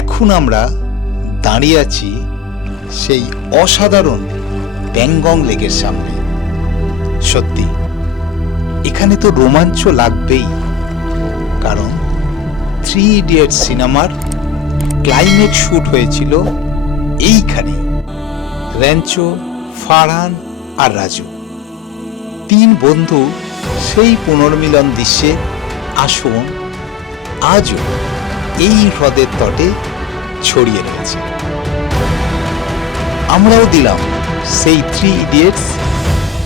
এখন আমরা দাঁড়িয়ে আছি সেই অসাধারণ প্যাংগং লেকের সামনে। সত্যি, এখানে তো রোমাঞ্চ লাগবেই, কারণ থ্রি ইডিয়েট সিনেমার ক্লাইমেট শ্যুট হয়েছিল এইখানে, র্যাঞ্চো, ফারহান আর রাজু। তিন বন্ধু সেই পুনর্মিলন দৃশ্যে আসুন, আজও এই হ্রদের তটে ছড়িয়ে রয়েছে। আমরাও দিলাম সেই থ্রি ইডিয়টস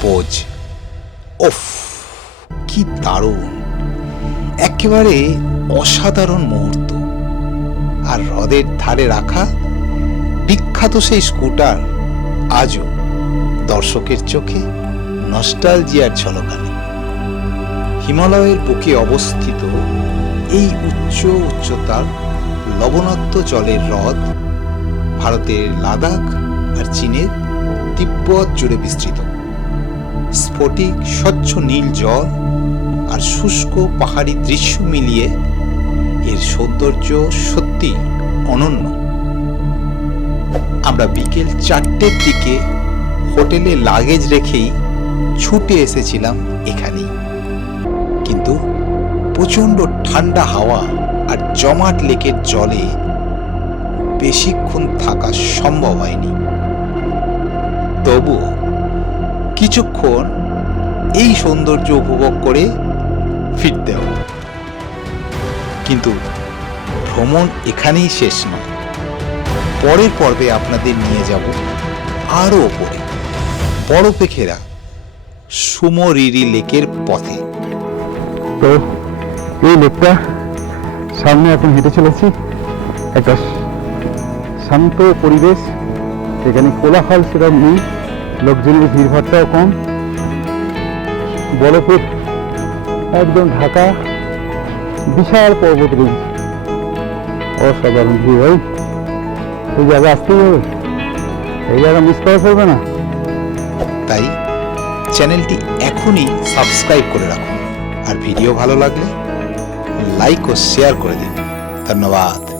পোজ ওফ, কি দারুণ। একেবারে অসাধারণ মুহূর্ত। আর হ্রদের ধারে রাখা বিখ্যাত সেই স্কুটার আজও দর্শকের চোখে নস্টালজিয়ার ঝলকানি। হিমালয়ের বুকে অবস্থিত এই উচ্চ উচ্চতার লবণাক্ত জলের হ্রদ ভারতের লাদাখ আর চীনের তিব্বত জুড়ে বিস্তৃত। স্ফটিক, স্বচ্ছ নীল জল আর শুষ্ক পাহাড়ি দৃশ্য মিলিয়ে এর সৌন্দর্য সত্যি অনন্য। আমরা বিকেল চারটের দিকে হোটেলে লাগেজ রেখেই ছুটে এসেছিলাম এখানেই। কিন্তু প্রচণ্ড ঠান্ডা হাওয়া আর জমাট লেকের জলে বেশিক্ষণ থাকা সম্ভব হয়নি। তবুও কিছুক্ষণ এই সৌন্দর্য উপভোগ করে ফিরতে হবে কিন্তু ভ্রমণ এখানেই শেষ নয়। পরের পর্বে আপনাদের নিয়ে যাব আরও ওপরে বরফে ঘেরা সুমরিরি লেকের পথে। এই লেকটা সামনে এখন হেঁটে চলেছি। একটা শান্ত পরিবেশ, এখানে কোলাহল সেরকম নেই, লোকজনের ভিড়ভাড়টাও কম। বরফের একদম ঢাকা, বিশাল পর্বত রেঞ্জ অসাধারণ ভিউ ভাই। এই জায়গা আসতেই হবে এই জায়গা মিস করা চলবে না। তাই চ্যানেলটি এখনই সাবস্ক্রাইব করে রাখুন। আর ভিডিও ভালো লাগলে লাইক ও শেয়ার করে দিন। ধন্যবাদ।